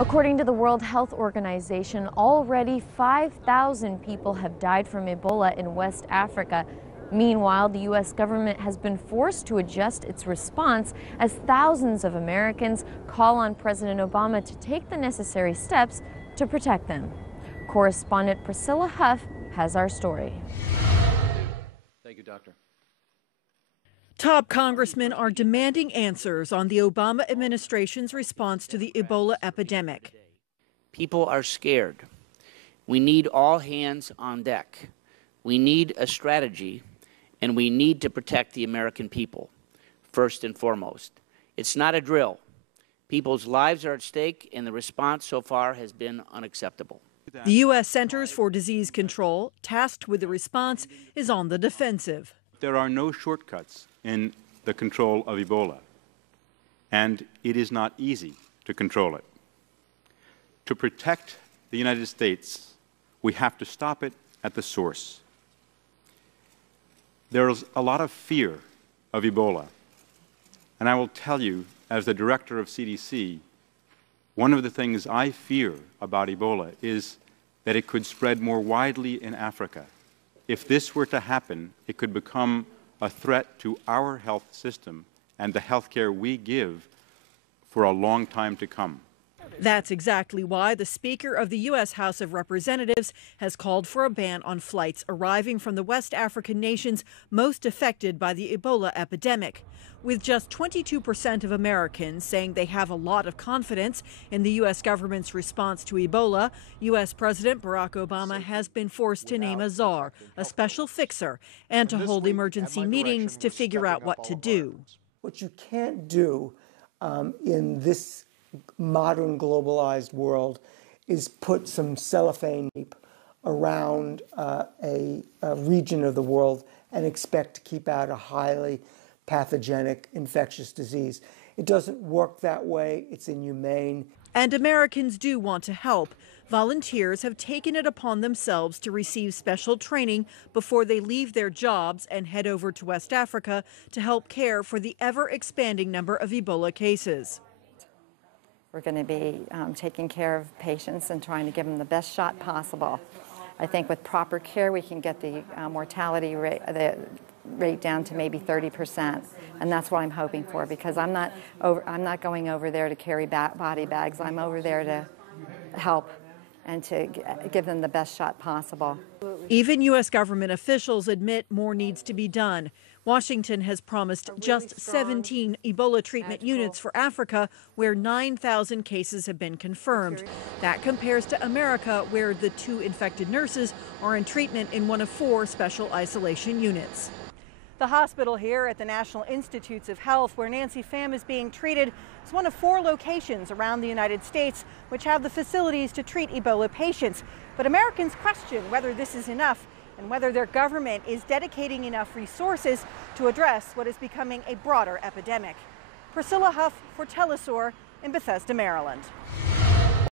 According to the World Health Organization, already 5,000 people have died from Ebola in West Africa. Meanwhile, the U.S. government has been forced to adjust its response as thousands of Americans call on President Obama to take the necessary steps to protect them. Correspondent Priscilla Huff has our story. Thank you, Doctor. Top congressmen are demanding answers on the Obama administration's response to the Ebola epidemic. People are scared. We need all hands on deck. We need a strategy, and we need to protect the American people, first and foremost. It's not a drill. People's lives are at stake, and the response so far has been unacceptable. The U.S. Centers for Disease Control, tasked with the response, is on the defensive. There are no shortcuts in the control of Ebola, and it is not easy to control it. To protect the United States, we have to stop it at the source. There is a lot of fear of Ebola, and I will tell you, as the director of CDC, one of the things I fear about Ebola is that it could spread more widely in Africa. If this were to happen, it could become a threat to our health system and the health care we give for a long time to come. That's exactly why the Speaker of the U.S. House of Representatives has called for a ban on flights arriving from the West African nations most affected by the Ebola epidemic. With just 22% of Americans saying they have a lot of confidence in the U.S. government's response to Ebola, U.S. President Barack Obama has been forced to name a czar, a special fixer, and to hold emergency meetings to figure out what to do. What you can't do in this modern globalized world is put some cellophane tape around a region of the world and expect to keep out a highly pathogenic infectious disease. It doesn't work that way. It's inhumane. And Americans do want to help. Volunteers have taken it upon themselves to receive special training before they leave their jobs and head over to West Africa to help care for the ever-expanding number of Ebola cases. We're going to be taking care of patients and trying to give them the best shot possible. I think with proper care, we can get the mortality rate down to maybe 30%, and that's what I'm hoping for, because I'm not going over there to carry body bags. I'm over there to help and to give them the best shot possible. Even U.S. government officials admit more needs to be done. Washington has promised just 17 Ebola treatment units for Africa, where 9,000 cases have been confirmed. That compares to America, where the 2 infected nurses are in treatment in one of 4 special isolation units. The hospital here at the National Institutes of Health, where Nancy Pham is being treated, is one of 4 locations around the United States which have the facilities to treat Ebola patients. But Americans question whether this is enough and whether their government is dedicating enough resources to address what is becoming a broader epidemic. Priscilla Huff for Telesur in Bethesda, Maryland.